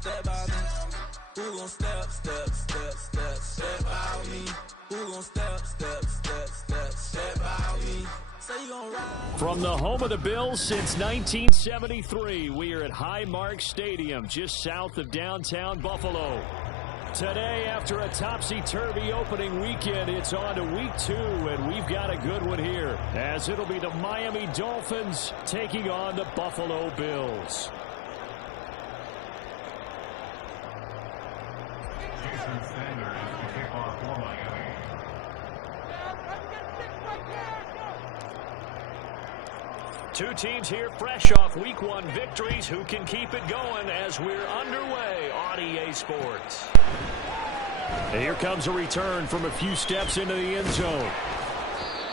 step by me? Who gon' step by me? Who gon' step by me? Say you gon' ride. From the home of the Bills since 1973, we are at Highmark Stadium, just south of downtown Buffalo. Today, after a topsy-turvy opening weekend, it's on to week 2, and we've got a good one here, as it'll be the Miami Dolphins taking on the Buffalo Bills. Jason Sanders is the kickoff for Miami. Two teams here fresh off week 1 victories. Who can keep it going as we're underway on EA Sports? And here comes a return from a few steps into the end zone.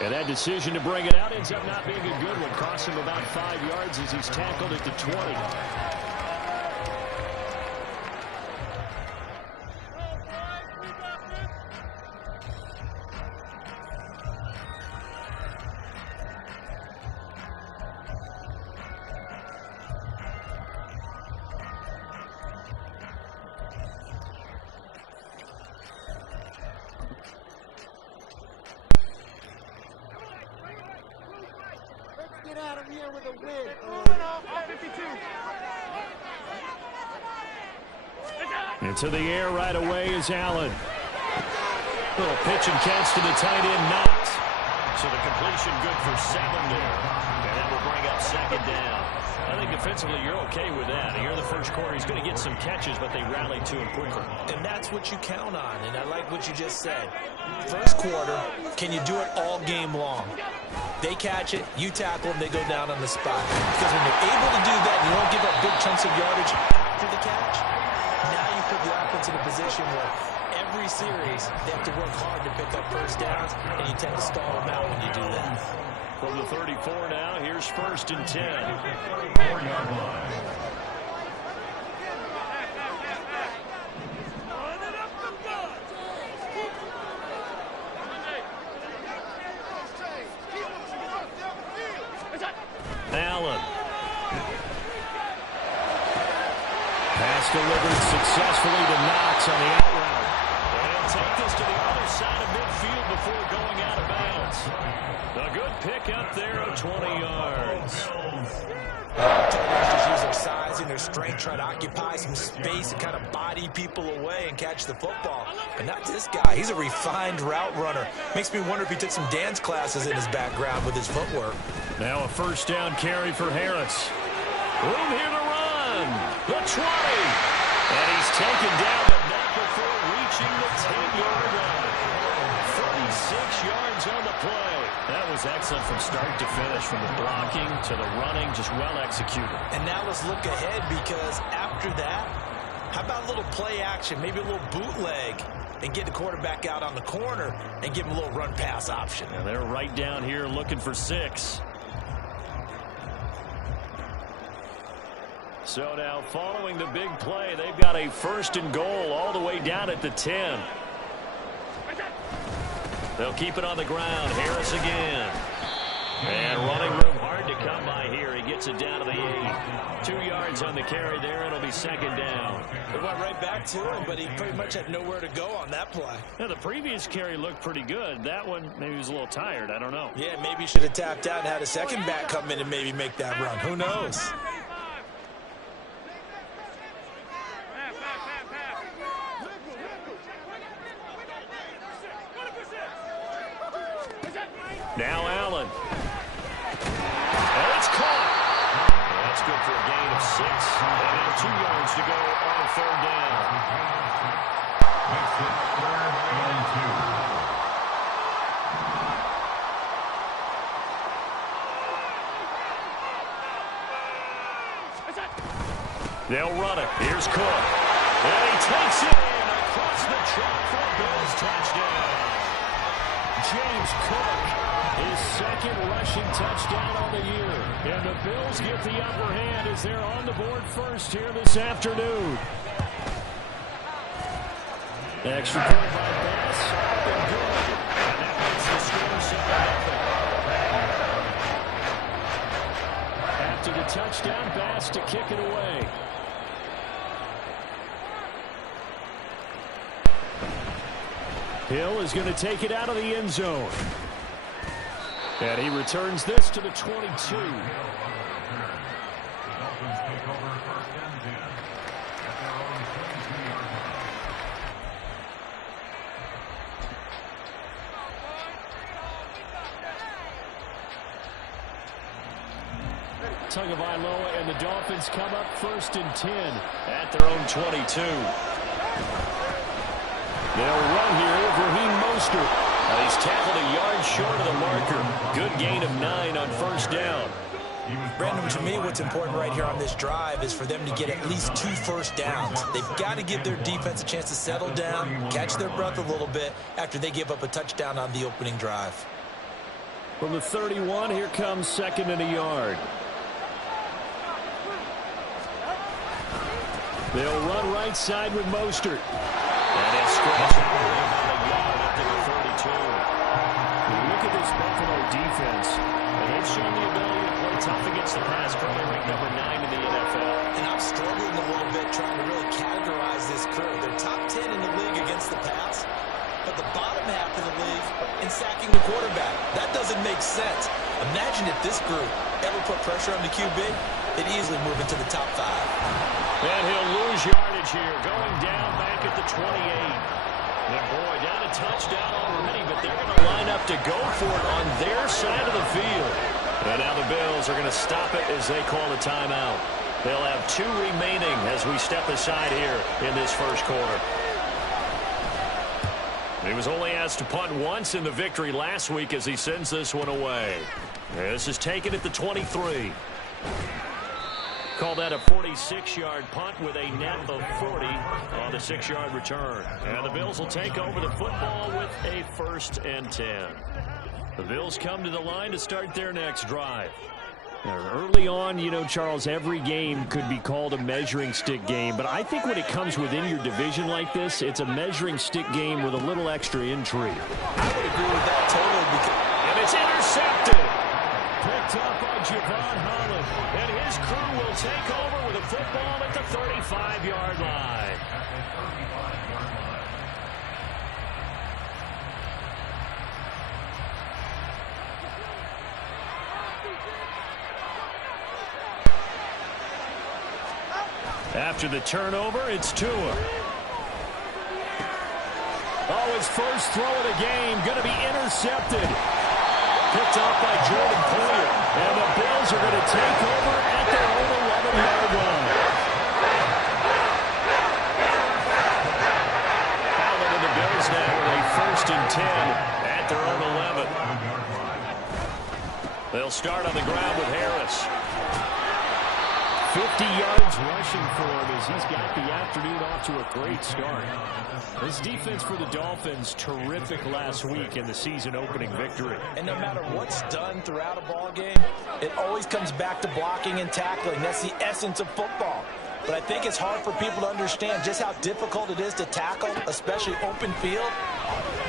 And that decision to bring it out ends up not being a good one. Cost him about 5 yards as he's tackled at the 20. Get out of here with a win. Into the air right away is Allen. Little pitch and catch to the tight end, Knox. So the completion good for 7 there. And that will bring up 2nd down. I think defensively you're okay with that. Here in the first quarter, he's going to get some catches, but they rally to him quickly. And that's what you count on, and I like what you just said. First quarter, can you do it all game long? They catch it, you tackle them, they go down on the spot. Because when you're able to do that, you don't give up big chunks of yardage after the catch, now you put the offense in a position where every series, they have to work hard to pick up first downs, and you tend to stall them out when you do that. From the 34 now, here's 1st and 10. 4-yard line. Allen. Pass delivered successfully to Knox on the out route. And take this to the other side of midfield before going out of bounds. A good pick up there of 20 yards. Just use their size and their strength, try to occupy some space and kind of body people away and catch the football. But not this guy. He's a refined route runner. Makes me wonder if he took some dance classes in his background with his footwork. Now a 1st down carry for Harris. Room here to run. The 20. And he's taken down, but not before reaching the 10-yard line. 36 yards on the play. That was excellent from start to finish, from the blocking to the running, just well executed. And now let's look ahead, because after that, how about a little play action, maybe a little bootleg, and get the quarterback out on the corner and give him a little run-pass option. And they're right down here looking for 6. So now following the big play, they've got a 1st and goal all the way down at the 10. They'll keep it on the ground. Harris again. And running room hard to come by here. He gets it down to the 8. 2 yards on the carry there. It'll be 2nd down. It went right back to him, but he pretty much had nowhere to go on that play. Now, the previous carry looked pretty good. That one, maybe he was a little tired. I don't know. Yeah, maybe he should have tapped out and had a second back come in and maybe make that run. Who knows? Now Allen. And it's caught. That's good for a gain of 6. And now 2 yards to go on 3rd down. Makes it 3rd and 2. They'll run it. Here's Cook. And he takes it in across the track for a Bills touchdown. James Cook, his 2nd rushing touchdown on the year. And the Bills get the upper hand as they're on the board first here this afternoon. Extra point by Bass. And good. And that makes the score 7-0. After the touchdown, Bass to kick it away. Hill is going to take it out of the end zone. And he returns this to the 22. Dolphins take over 1st and 10 at their own 22-yard line. Tagovailoa and the Dolphins come up 1st and 10 at their own 22. They'll run here with Raheem Mostert. He's tackled a yard short of the marker. Good gain of 9 on 1st down. Brandon, to me, what's important right here on this drive is for them to get at least 2 first downs. They've got to give their defense a chance to settle down, catch their breath a little bit after they give up a touchdown on the opening drive. From the 31, here comes 2nd and a yard. They'll run right side with Mostert. And he'll scratch out about a yard up to the 32. Look at this Buffalo defense. And they've shown the ability to play tough against the pass, currently ranked number 9 in the NFL. And I'm struggling a little bit trying to really categorize this crew. They're top 10 in the league against the pass, but the bottom half of the league in sacking the quarterback. That doesn't make sense. Imagine if this group ever put pressure on the QB, they'd easily move into the top 5. And he'll lose yardage here, going down back at the 28. And boy, down a touchdown already, but they're going to line up to go for it on their side of the field. And now the Bills are going to stop it as they call a timeout. They'll have 2 remaining as we step aside here in this first quarter. He was only asked to punt once in the victory last week as he sends this one away. This is taken at the 23. Call that a 46-yard punt with a net of 40 on the 6-yard return. And the Bills will take over the football with a 1st and 10. The Bills come to the line to start their next drive. Now, early on, you know, Charles, every game could be called a measuring stick game. But I think when it comes within your division like this, it's a measuring stick game with a little extra intrigue. I would agree with that totally. And it's intercepted. Picked up by Javon Holland. And his crew will take over with a football at the 35-yard line. After the turnover, it's Tua. Oh, his first throw of the game going to be intercepted. Picked off by Jordan Poyer. And the Bills are going to take over at their own 11-yard line. Allen and the Bills now with a 1st and 10 at their own 11. They'll start on the ground with Harris. 50 yards rushing for him as he's got the afternoon off to a great start. This defense for the Dolphins, terrific last week in the season-opening victory. And no matter what's done throughout a ball game, it always comes back to blocking and tackling. That's the essence of football. But I think it's hard for people to understand just how difficult it is to tackle, especially open field.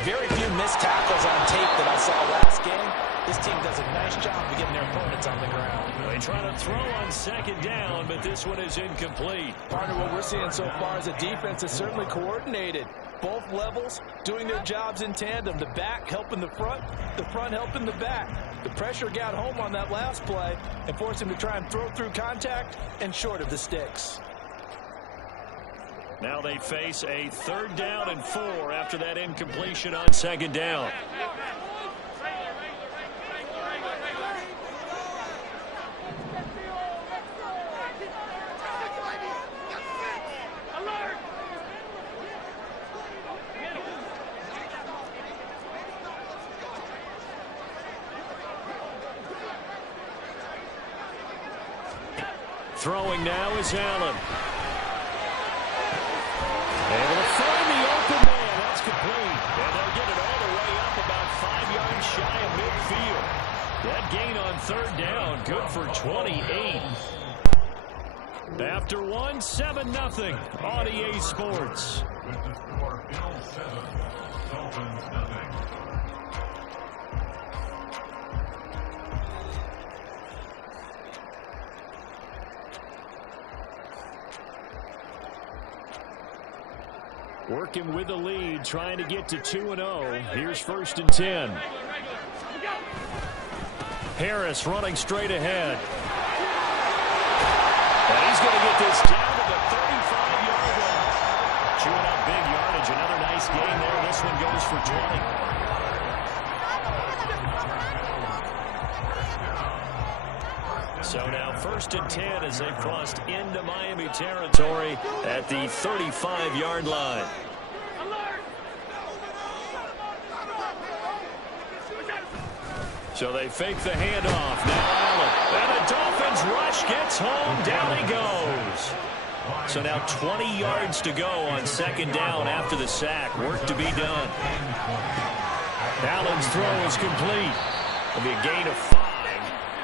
Very few missed tackles on tape that I saw last game. This team does a nice job of getting their opponents on the ground. They try to throw on 2nd down, but this one is incomplete. Partner, what we're seeing so far is a defense is certainly coordinated. Both levels doing their jobs in tandem. The back helping the front helping the back. The pressure got home on that last play and forced him to try and throw through contact and short of the sticks. Now they face a 3rd down and 4 after that incompletion on 2nd down. Throwing now is Allen. Able to find the open man. That's complete. And they'll get it all the way up about 5 yards shy of midfield. That gain on 3rd down, good for 28. After 1, 7-0 on EA Sports. With the score, Bills 7, Dolphins 0. Working with the lead, trying to get to 2-0. Here's 1st and 10. Harris running straight ahead. And he's going to get this down to the 35-yard line. Chewing up big yardage. Another nice gain there. This one goes for 20. So now 1st and 10 as they've crossed into Miami territory at the 35-yard line. So they fake the handoff. Now Allen. And the Dolphins rush gets home. Down he goes. So now 20 yards to go on 2nd down after the sack. Work to be done. Allen's throw is complete. It'll be a gain of 5.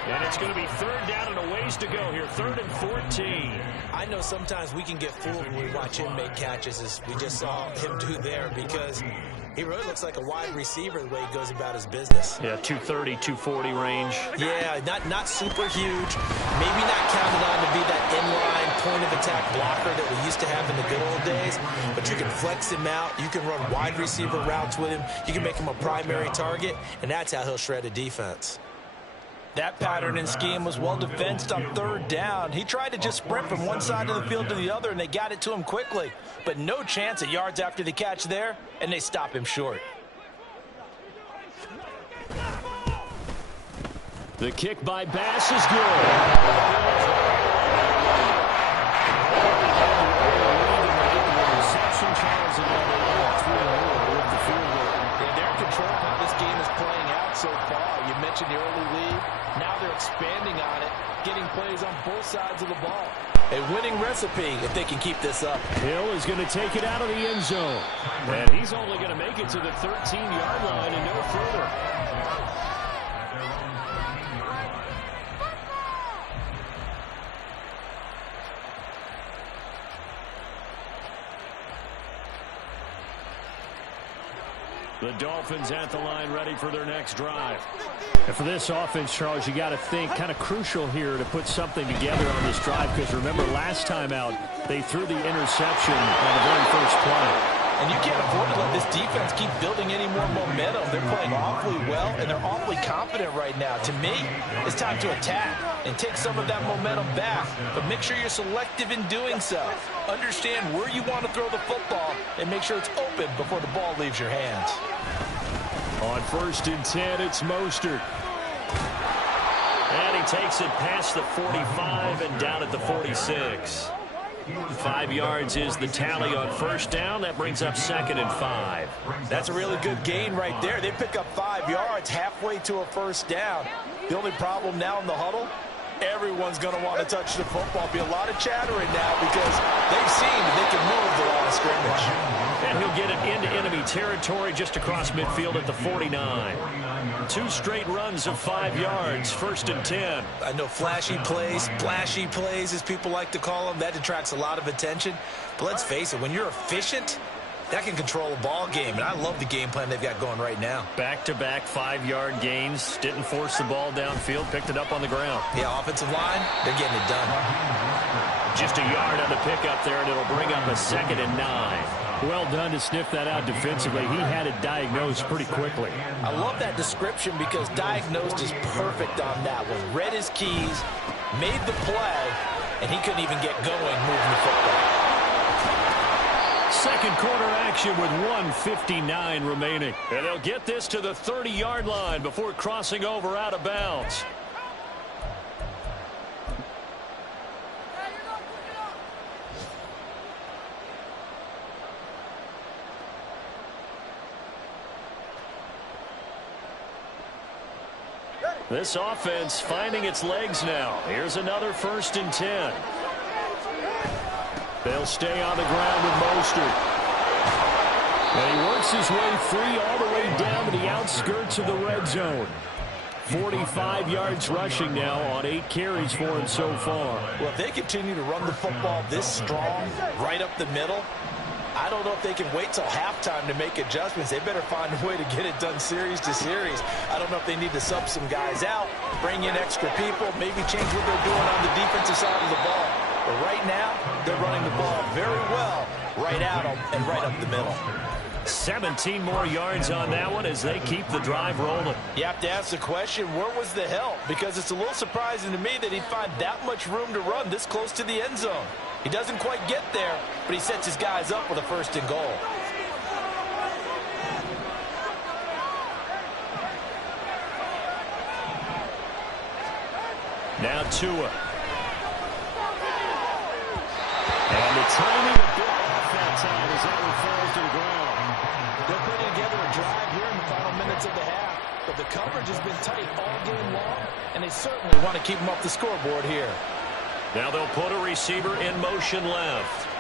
And it's going to be 3rd down and a ways to go here. 3rd and 14. I know sometimes we can get fooled when we watch him make catches, as we just saw him do there, because he really looks like a wide receiver the way he goes about his business. Yeah, 230, 240 range. Yeah, not super huge. Maybe not counted on to be that inline point-of-attack blocker that we used to have in the good old days, but you can flex him out. You can run wide receiver routes with him. You can make him a primary target, and that's how he'll shred a defense. That pattern and scheme was well defensed on 3rd down. He tried to just sprint from one side of the field to the other, and they got it to him quickly. But no chance at yards after the catch there, and they stop him short. The kick by Bass is good. They're controlling how this game is playing out so far. You mentioned the early lead. Now they're expanding on it, getting plays on both sides of the ball. A winning recipe if they can keep this up. Hill is going to take it out of the end zone. And he's only going to make it to the 13-yard line and no further. The Dolphins at the line ready for their next drive. And for this offense, Charles, you got to think kind of crucial here to put something together on this drive, because remember last time out they threw the interception on the very first play. And you can't afford to let this defense keep building any more momentum. They're playing awfully well, and they're awfully confident right now. To me, it's time to attack and take some of that momentum back. But make sure you're selective in doing so. Understand where you want to throw the football and make sure it's open before the ball leaves your hands. On 1st and 10, it's Mostert. And he takes it past the 45 and down at the 46. 5 yards is the tally on 1st down. That brings up 2nd and 5. That's a really good gain right there. They pick up 5 yards halfway to a 1st down. The only problem now in the huddle, everyone's going to want to touch the football. Be a lot of chattering now because they've seen that they can move the line of scrimmage. And he'll get it into enemy territory just across midfield at the 49. 2 straight runs of 5 yards, 1st and 10. I know flashy plays, splashy plays, as people like to call them, that attracts a lot of attention. But let's face it, when you're efficient, that can control a ball game. And I love the game plan they've got going right now. Back-to-back 5-yard gains. Didn't force the ball downfield. Picked it up on the ground. Yeah, offensive line, they're getting it done. Just a yard on the pickup there, and it'll bring up a 2nd and 9. Well done to sniff that out defensively. He had it diagnosed pretty quickly. I love that description because diagnosed is perfect on that one. Read his keys, made the play, and he couldn't even get going moving the football. Second quarter action with 1:59 remaining. And they'll get this to the 30-yard line before crossing over out of bounds. This offense finding its legs now. Here's another 1st and 10. They'll stay on the ground with Mostert. And he works his way free all the way down to the outskirts of the red zone. 45 yards rushing now on 8 carries for him so far. Well, if they continue to run the football this strong, right up the middle, I don't know if they can wait till halftime to make adjustments. They better find a way to get it done series to series. I don't know if they need to sub some guys out, bring in extra people, maybe change what they're doing on the defensive side of the ball. But right now, they're running the ball very well right at them and right up the middle. 17 more yards on that one as they keep the drive rolling. You have to ask the question, where was the help? Because it's a little surprising to me that he'd find that much room to run this close to the end zone. He doesn't quite get there, but he sets his guys up with a 1st and goal. Now Tua. And the timing a bit off that time as that one falls to the ground. They're putting together a drive here in the final minutes of the half, but the coverage has been tight all game long, and they certainly want to keep them off the scoreboard here. Now they'll put a receiver in motion left.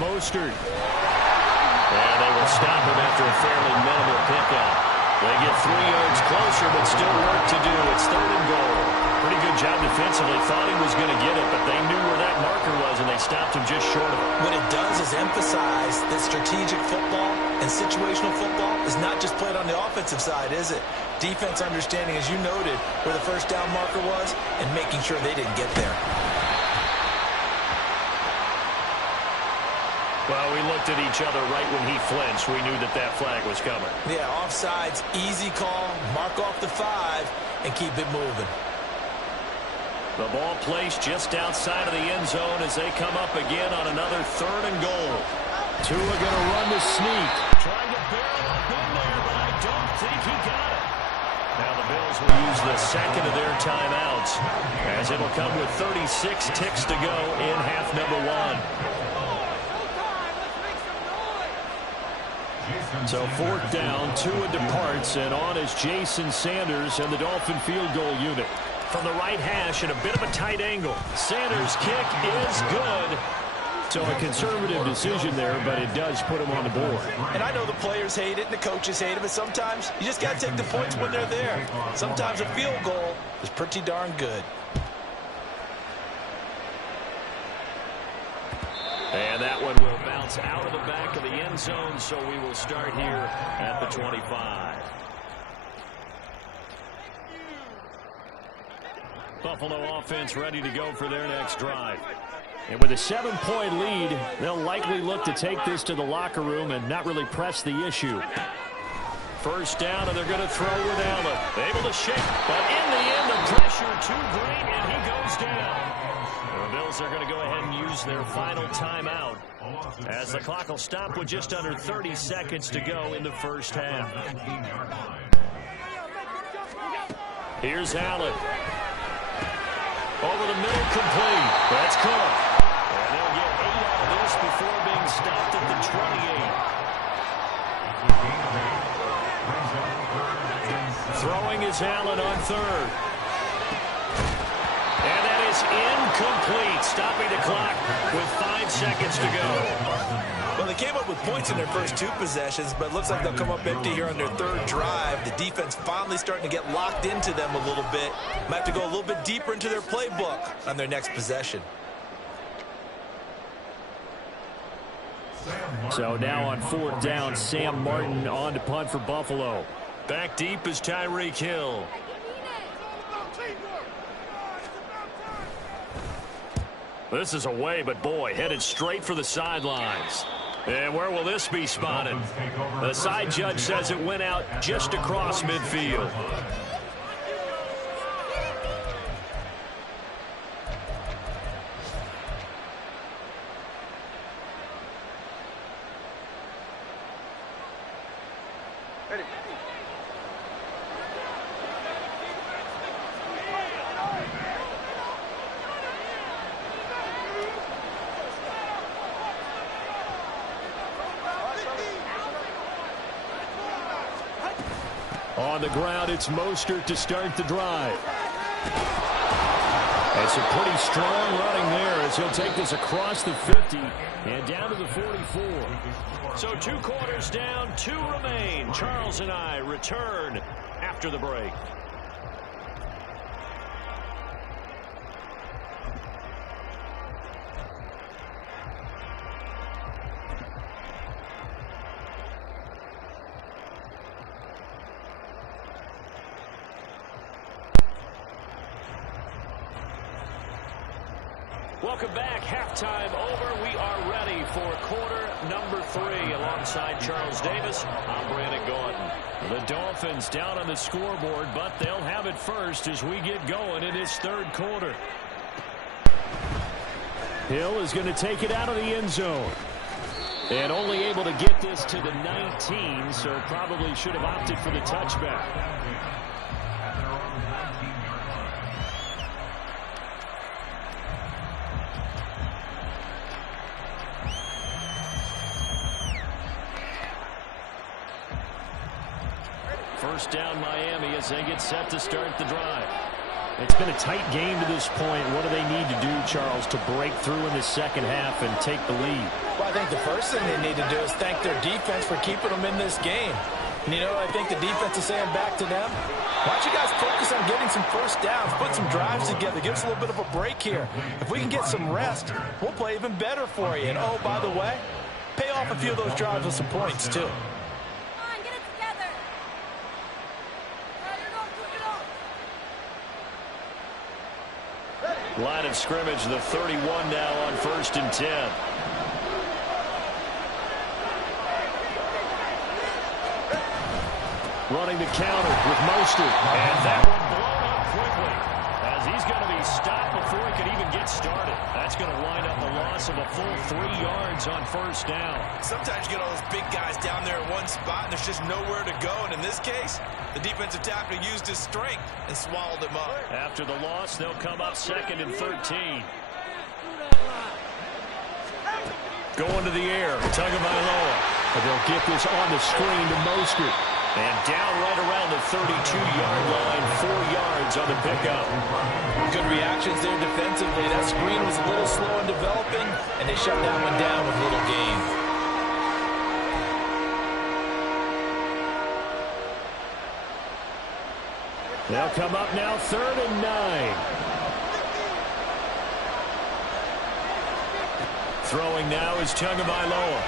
Mostert. And they will stop him after a fairly minimal pickup. They get 3 yards closer, but still work to do. It's 3rd and goal. Pretty good job defensively. Thought he was going to get it, but they knew where that marker was, and they stopped him just short of it. What it does is emphasize that strategic football and situational football is not just played on the offensive side, is it? Defense understanding, as you noted, where the 1st down marker was and making sure they didn't get there. Well, we looked at each other right when he flinched. We knew that that flag was coming. Yeah, offsides, easy call, mark off the 5, and keep it moving. The ball placed just outside of the end zone as they come up again on another 3rd and goal. Tua going to run the sneak. Trying to barrel up in there, but I don't think he got it. Now the Bills will use the 2nd of their timeouts as it'll come with 36 ticks to go in half number 1. So 4th down, Tua departs, and on is Jason Sanders and the Dolphin field goal unit. From the right hash at a bit of a tight angle. Sanders' kick is good. So a conservative decision there, but it does put him on the board. And I know the players hate it and the coaches hate it, but sometimes you just got to take the points when they're there. Sometimes a field goal is pretty darn good. And that one will bounce out of the back of the end zone, so we will start here at the 25. Buffalo offense ready to go for their next drive. And with a 7-point lead, they'll likely look to take this to the locker room and not really press the issue. 1st down, and they're going to throw with Allen. Able to shake, but in the end, the pressure too great, and he goes down. The Bills are going to go ahead and use their final timeout as the clock will stop with just under 30 seconds to go in the 1st half. Here's Allen. Over the middle, complete. That's Cook. And they'll get 8 out of this before being stopped at the 28. Throwing is Allen on 3rd. And that is incomplete. Stopping the clock with 5 seconds to go. Well, they came up with points in their first 2 possessions, but it looks like they'll come up empty here on their 3rd drive. The defense finally starting to get locked into them a little bit. Might have to go a little bit deeper into their playbook on their next possession. So now on 4th down, Sam Martin on to punt for Buffalo. Back deep is Tyreek Hill. This is away, but boy, headed straight for the sidelines. And where will this be spotted? The side judge says it went out just across midfield. On the ground, it's Mostert to start the drive. That's a pretty strong running there as he'll take this across the 50 and down to the 44. So 2 quarters down, 2 remain. Charles and I return after the break. Welcome back. Halftime over. We are ready for quarter number 3. Alongside Charles Davis, I'm Brandon Gordon. The Dolphins down on the scoreboard, but they'll have it first as we get going in this third quarter. Hill is going to take it out of the end zone. And only able to get this to the 19, so probably should have opted for the touchback. First down Miami as they get set to start the drive. It's been a tight game to this point. What do they need to do, Charles, to break through in the second half and take the lead? Well, I think the first thing they need to do is thank their defense for keeping them in this game. And, you know, I think the defense is saying back to them, why don't you guys focus on getting some first downs, put some drives together, give us a little bit of a break here. If we can get some rest, we'll play even better for you. And, oh, by the way, pay off a few of those drives with some points, too. Line of scrimmage, the 31 now on 1st and 10. Running the counter with Mostert. And that one blown up quickly as he's going to be stopped before he can even get started. That's going to wind up a loss of a full 3 yards on 1st down. Sometimes you get all those big guys down there in one spot and there's just nowhere to go. And in this case, the defensive tackle used his strength and swallowed him up. After the loss, they'll come up 2nd and 13. Going to the air, Tagovailoa. But they'll get this on the screen to Mostert. And down right around the 32-yard line, 4 yards on the pickup. Good reactions there defensively. That screen was a little slow in developing, and they shut that one down with little gain. They'll come up now 3rd and 9. Throwing now is Tagovailoa.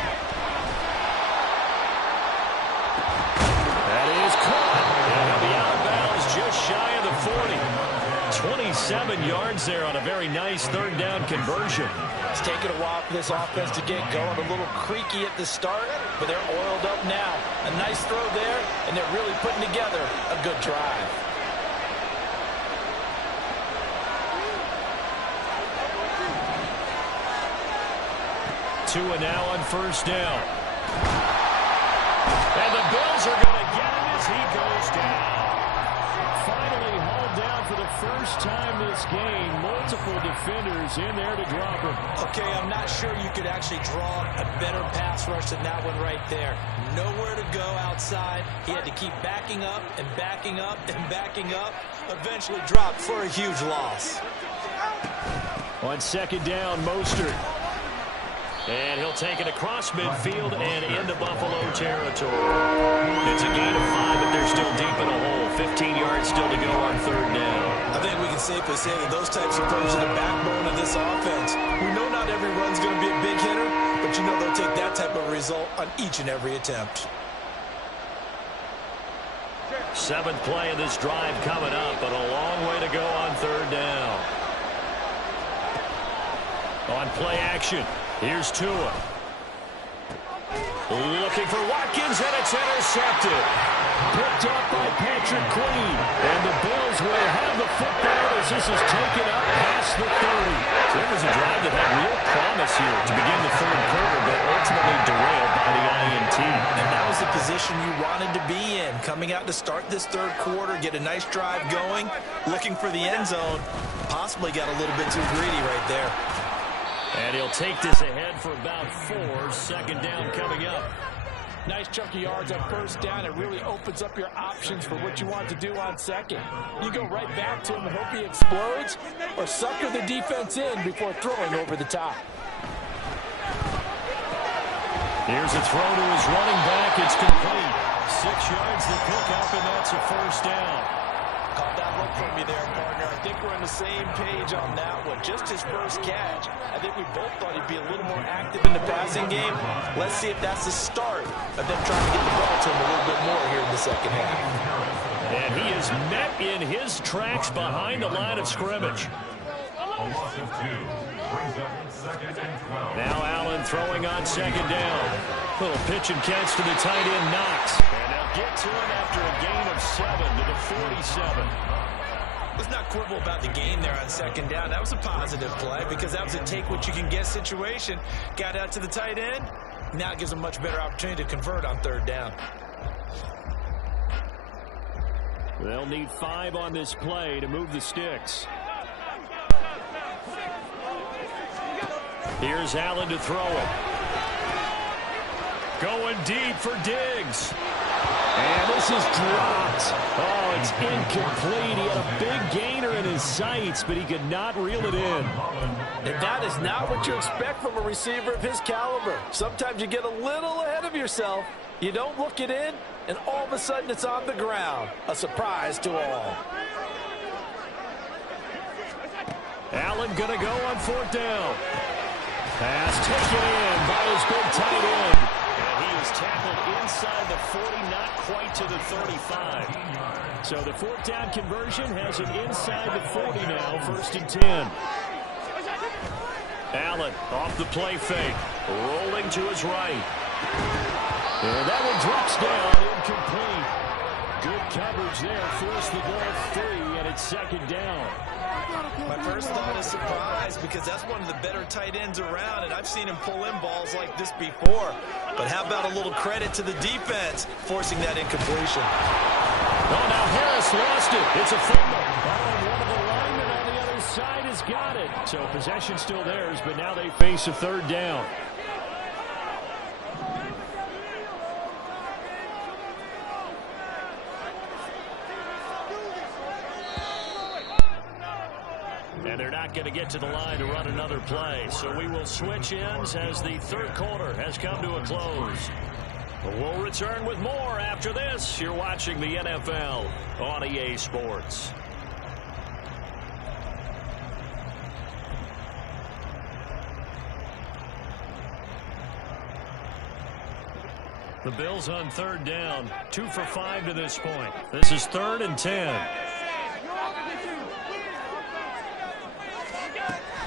That is caught. And he'll be out of bounds just shy of the 40. 27 yards there on a very nice 3rd down conversion. It's taken a while for this offense to get going. A little creaky at the start, but they're oiled up now. A nice throw there, and they're really putting together a good drive. Tua now on 1st down. And the Bills are going to get him as he goes down. Finally hauled down for the first time this game. Multiple defenders in there to drop him. Okay, I'm not sure you could actually draw a better pass rush than that one right there. Nowhere to go outside. He had to keep backing up and backing up and backing up. Eventually dropped for a huge loss. On 2nd down, Mostert. And he'll take it across midfield and into Buffalo territory. It's a gain of 5, but they're still deep in a hole. 15 yards still to go on 3rd down. I think we can safely say that those types of plays are the backbone of this offense. We know not every run's going to be a big hitter, but you know they'll take that type of result on each and every attempt. 7th play of this drive coming up, but a long way to go on 3rd down. On play action. Here's Tua. Looking for Watkins, and it's intercepted. Picked up by Patrick Queen. And the Bills will have the football as this is taken up past the 30. So it was a drive that had real promise here to begin the 3rd quarter, but ultimately derailed by the INT. And that was the position you wanted to be in. Coming out to start this 3rd quarter, get a nice drive going, looking for the end zone. Possibly got a little bit too greedy right there. And he'll take this ahead for about 4. 2nd down coming up. Nice chunk of yards on 1st down. It really opens up your options for what you want to do on 2nd. You go right back to him and hope he explodes, or sucker the defense in before throwing over the top. Here's a throw to his running back. It's complete. 6 yards to pick up, and that's a 1st down. Caught that look from me there, partner. I think we're on the same page on that one. Just his first catch. I think we both thought he'd be a little more active in the passing game. Let's see if that's the start of them trying to get the ball to him a little bit more here in the second half. And he is met in his tracks behind the line of scrimmage. of 2. Brings up 2nd and 12. Now Allen throwing on 2nd down. Little pitch and catch to the tight end, Knox. And they'll get to him after a gain of 7 to the 47. Let's not quibble about the gain there on 2nd down. That was a positive play because that was a take-what-you-can-get situation. Got out to the tight end. Now it gives them a much better opportunity to convert on 3rd down. They'll need 5 on this play to move the sticks. Here's Allen to throw it. Going deep for Diggs. And this is dropped. Oh, it's incomplete. He had a big gainer in his sights, but he could not reel it in. And that is not what you expect from a receiver of his caliber. Sometimes you get a little ahead of yourself. You don't look it in, and all of a sudden it's on the ground. A surprise to all. Allen going to go on 4th down. Pass taken in by his big tight end. And he is tackled inside the 40, not quite to the 35. So the 4th down conversion has him inside the 40 now, 1st and 10. Allen off the play fake, rolling to his right. And that one drops down, incomplete. Good coverage there, forced the ball free, and it's 2nd down. My first thought is surprise because that's one of the better tight ends around, and I've seen him pull in balls like this before. But how about a little credit to the defense forcing that incompletion? Oh, now Harris lost it. It's a fumble. Oh, one of the linemen on the other side has got it. So possession still theirs, but now they face a 3rd down. And they're not going to get to the line to run another play. So we will switch ends as the 3rd quarter has come to a close. We'll return with more after this. You're watching the NFL on EA Sports. The Bills on 3rd down. 2 for 5 to this point. This is 3rd and 10.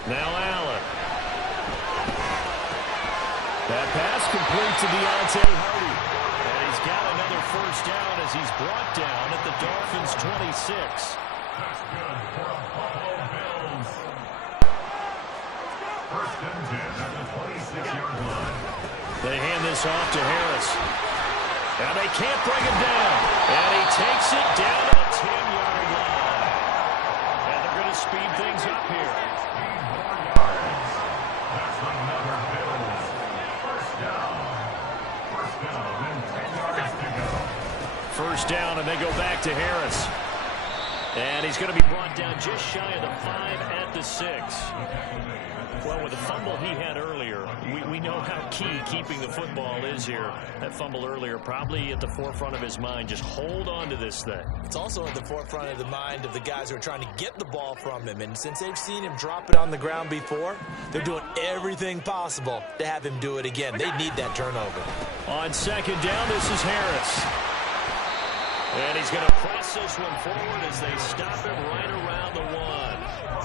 Now Allen. That pass complete to Deontay Hardy. And he's got another 1st down as he's brought down at the Dolphins' 26. That's good for the Buffalo Bills. 1st and 10 at the 26-yard line. They hand this off to Harris. And they can't bring him down. And he takes it down to the 10-yard line. And they're going to speed things up here. That's another Bills. 1st down. 1st down and 10 yards to go. 1st down, and they go back to Harris. And he's going to be brought down just shy of the 5 at the 6. Well, with the fumble he had earlier, we know how key keeping the football is here. That fumble earlier probably at the forefront of his mind. Just hold on to this thing. It's also at the forefront of the mind of the guys who are trying to get the ball from him. And since they've seen him drop it on the ground before, they're doing everything possible to have him do it again. They need that turnover. On 2nd down, this is Harris. And he's going to press this one forward as they stop him right around the 1.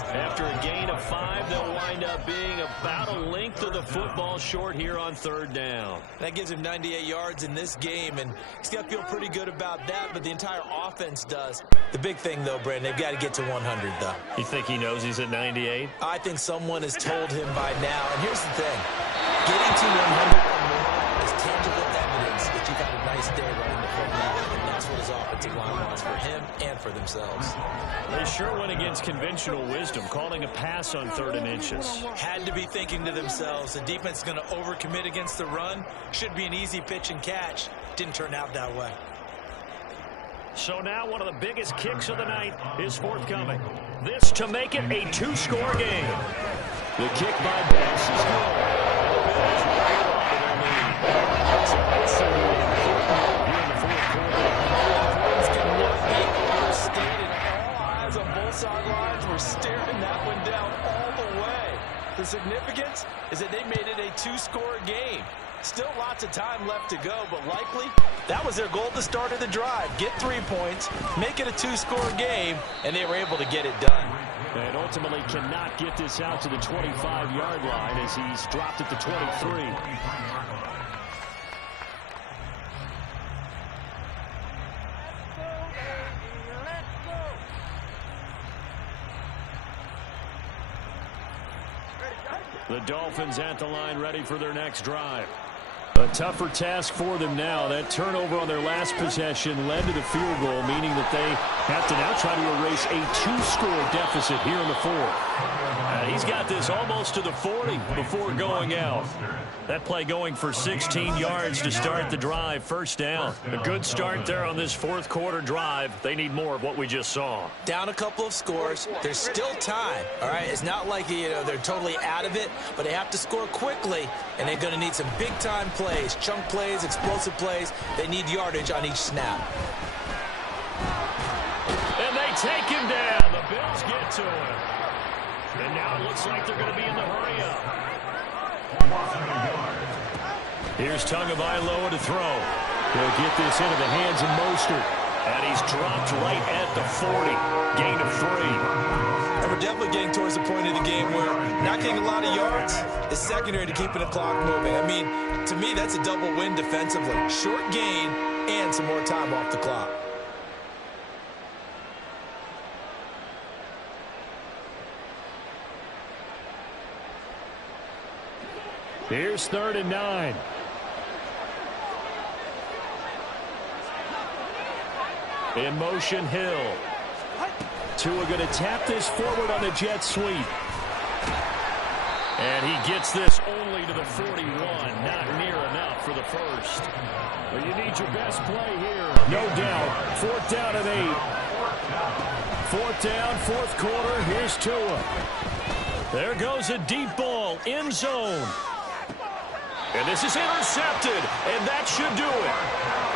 After a gain of 5, they'll wind up being about a length of the football short here on 3rd down. That gives him 98 yards in this game, and he's got to feel pretty good about that, but the entire offense does. The big thing, though, Brandon, they've got to get to 100, though. You think he knows he's at 98? I think someone has told him by now, and here's the thing. Getting to 100 or more is tangible evidence that you've had a nice day running the football, and that's what his offensive line wants for him and for themselves. They sure went against conventional wisdom, calling a pass on 3rd and inches. Had to be thinking to themselves, the defense is going to overcommit against the run. Should be an easy pitch and catch. Didn't turn out that way. So now one of the biggest kicks of the night is forthcoming. This to make it a 2-score game. The kick by Bass is good. It's absolutely important here in the 4th quarter. Points cannot be overstated. All eyes on both sidelines were staring that one down all the way. The significance is that they made it a 2-score game. Still lots of time left to go, but likely that was their goal to start of the drive. Get 3 points, make it a 2-score game, and they were able to get it done. And ultimately cannot get this out to the 25-yard line as he's dropped at the 23. The Dolphins at the line ready for their next drive. A tougher task for them now. That turnover on their last possession led to the field goal, meaning that they have to now try to erase a 2-score deficit here in the fourth. He's got this almost to the 40 before going out. That play going for 16 yards to start the drive. First down. A good start there on this fourth quarter drive. They need more of what we just saw. Down a couple of scores. There's still time. All right, it's not like they're totally out of it, but they have to score quickly, and they're going to need some big-time plays, chunk plays, explosive plays. They need yardage on each snap. And they take him down. The Bills get to him. And now it looks like they're going to be in the hurry-up. Here's Tagovailoa to throw. He'll get this into the hands of Mostert. And he's dropped right at the 40. Gain of 3. And we're definitely getting towards the point of the game where not getting a lot of yards is secondary to keeping the clock moving. I mean, to me, that's a double win defensively. Short gain and some more time off the clock. Here's 3rd and 9. In motion, Hill. Tua going to tap this forward on the jet sweep. And he gets this only to the 41. Not near enough for the first. Well, you need your best play here. No doubt. 4th down and 8. 4th down, 4th quarter. Here's Tua. There goes a deep ball. End zone. And this is intercepted, and that should do it.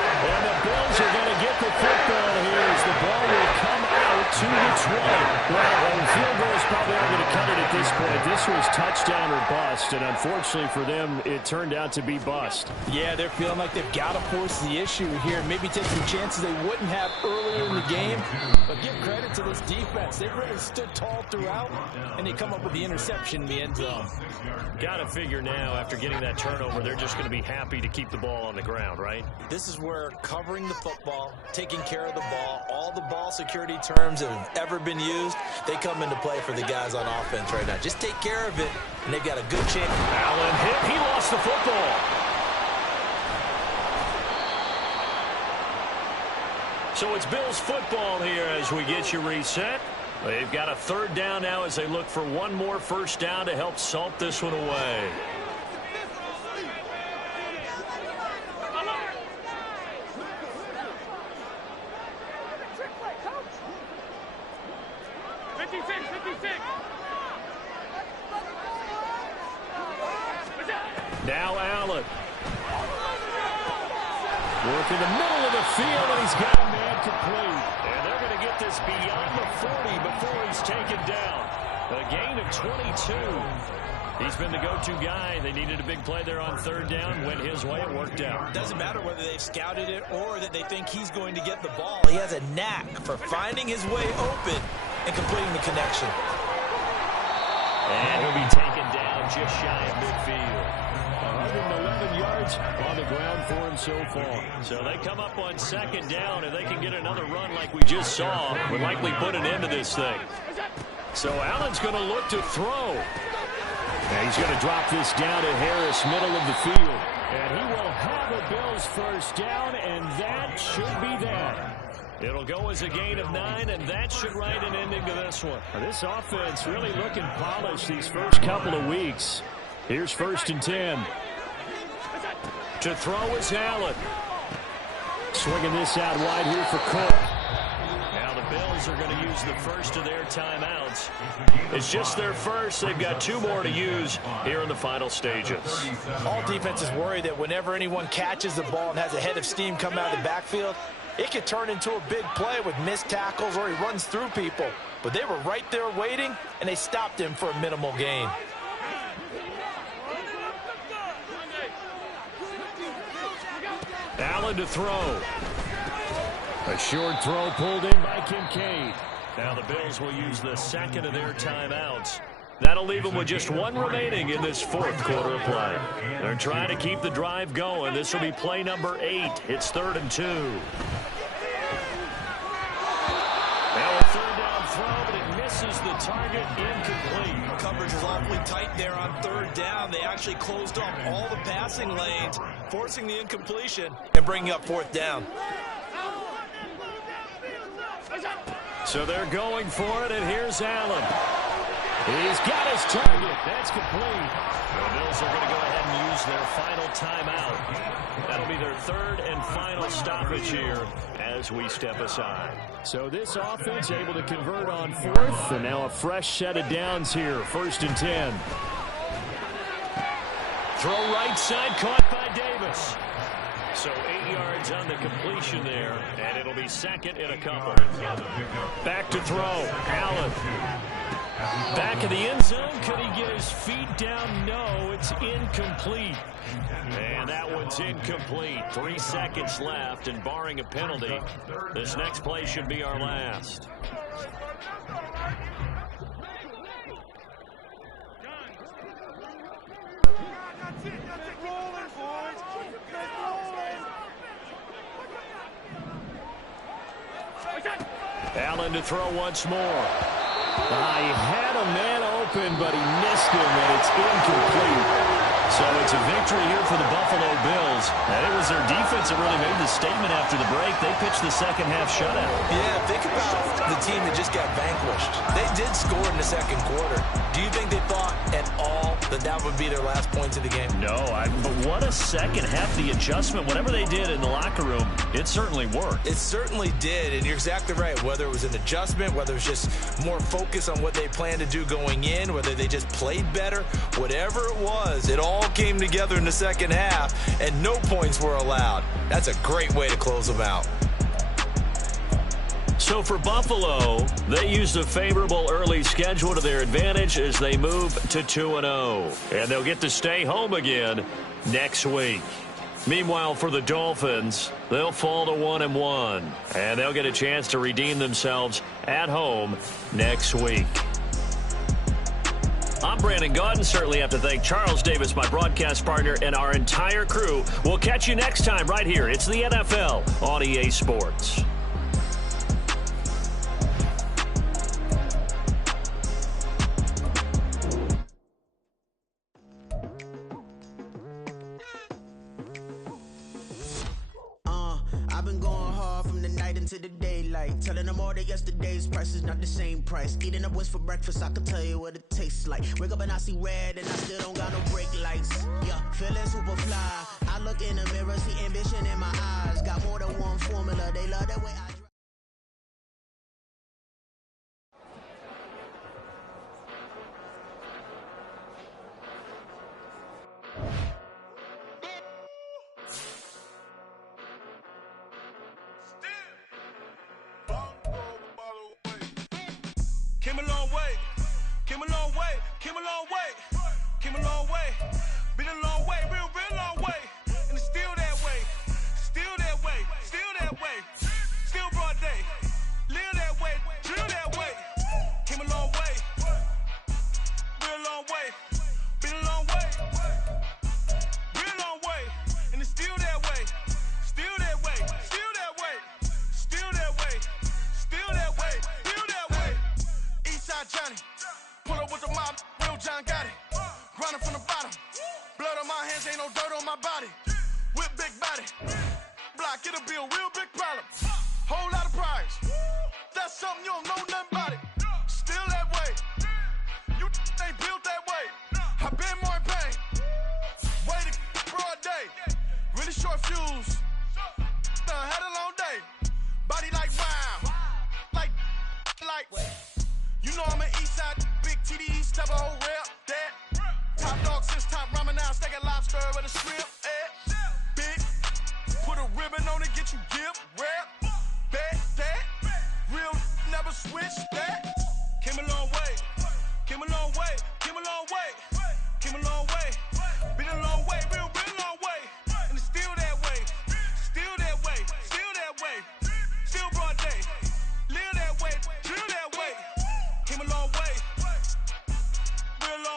And the Bills are going to get the football here as the ball will come out to the 20. Well, the field goal is probably not going to cut it at this point. This was touchdown or bust, and unfortunately for them, it turned out to be bust. Yeah, they're feeling like they've got to force the issue here, maybe take some chances they wouldn't have earlier in the game. But give credit to this defense. They've really stood tall throughout, and they come up with the interception in the end zone. Got to figure now, after getting that turnover, they're just going to be happy to keep the ball on the ground, right? This is where covering the football, taking care of the ball, all the ball security terms that have ever been used, they come into play for the guys on offense right now. Just take care of it, and they've got a good chance. Allen hit. He lost the football. So it's Bills football here as we get you reset. They've got a 3rd down now as they look for one more first down to help salt this one away. Now Allen. Work in the middle of the field, and he's got a man complete. And they're going to get this beyond the 40 before he's taken down. A gain of 22. He's been the go-to guy. They needed a big play there on 3rd down. Went his way. It worked out. Doesn't matter whether they've scouted it or that they think he's going to get the ball. He has a knack for finding his way open and completing the connection. And he'll be taken down just shy of midfield. 111 yards on the ground for him so far. So they come up on 2nd down, and they can get another run like we just saw. Would likely put an end to this thing. So Allen's going to look to throw. And he's going to drop this down to Harris, middle of the field. And he will have a Bills first down, and that should be that. It'll go as a gain of 9, and that should write an ending to this one. This offense really looking polished these first couple of weeks. Here's 1st and 10. To throw is Allen. Swinging this out wide here for Cook. Now the Bills are going to use the first of their timeouts. It's just their first. They've got 2 more to use here in the final stages. All defenses worry that whenever anyone catches the ball and has a head of steam come out of the backfield, it could turn into a big play with missed tackles or he runs through people. But they were right there waiting, and they stopped him for a minimal gain. Allen to throw. A short throw pulled in by Kincaid. Now the Bills will use the second of their timeouts. That'll leave them with just one remaining in this fourth quarter of play. They're trying to keep the drive going. This will be play number 8. It's 3rd and 2. Now a third down throw, but it misses the target, incomplete. Coverage is awfully tight there on 3rd down. They actually closed off all the passing lanes, forcing the incompletion and bringing up 4th down. So they're going for it, and here's Allen. He's got his target. That's complete. The Bills are going to go ahead and use their final timeout. That'll be their 3rd and final stoppage here as we step aside. So this offense able to convert on 4th, and now a fresh set of downs here. 1st and 10. Throw right side, caught by Davis. So 8 yards on the completion there, and it'll be 2nd and a couple. Back to throw, Allen. Back of the end zone, could he get his feet down? No, it's incomplete. And that one's incomplete. 3 seconds left, and barring a penalty, this next play should be our last. Allen to throw once more. He had a man open, but he missed him, and it's incomplete. So it's a victory here for the Buffalo Bills. And it was their defense that really made the statement after the break. They pitched the second half shutout. Yeah, think about the team that just got vanquished. They did score in the 2nd quarter. Do you think they thought at all that that would be their last points of the game? No, but what a second half. The adjustment, whatever they did in the locker room, it certainly worked. It certainly did, and you're exactly right. Whether it was an adjustment, whether it was just more focus on what they planned to do going in, whether they just played better, whatever it was, it all came together in the second half, and no points were allowed. That's a great way to close them out. So for Buffalo, they used a favorable early schedule to their advantage as they move to 2-0. And they'll get to stay home again next week. Meanwhile, for the Dolphins, they'll fall to 1-1. And they'll get a chance to redeem themselves at home next week. I'm Brandon Gaudin. Certainly have to thank Charles Davis, my broadcast partner, and our entire crew. We'll catch you next time right here. It's the NFL on EA Sports. I've been going hard from the night into the daylight, telling them all that yesterday's price is not the same price. Eating up what's for breakfast, I can tell you what it tastes like. Wake up and I see red and I still don't got no brake lights. Yeah, feeling super fly. I look in the mirror, see ambition in my eyes. Got more than one formula, they love the way I drive. Came a long way, came a long way, came a long way, came a long way, been a long way, real long way, and it's still that way, still that way, still that way, still broad day, live that way, drill that way, came a long way, real long way, been a long way, real long way, and it's still that way, still that way, still that way, still that way, still that way, still that way. Eastside Johnny, pull up with the mob, real John got it. Grinding from the bottom, blood on my hands, ain't no dirt on my body. Whip big body, block, it'll be a real big problem. Whole lot of prize, that's something you don't know nothing about it. Still that way, you ain't built that way. I been more in pain, way to broad day. Really short fuse, had a long day. Body like wow, like. You know I'm an Eastside, big TDE, step a whole rep, that. Top dog since top ramen now, steak and lobster with a shrimp, big, put a ribbon on it, get you give, rep, bet, that. Real never switch, that. Came a long way, came a long way, came a long way, came a long way. Been a long way, real long way, and it's still that way.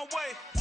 long way.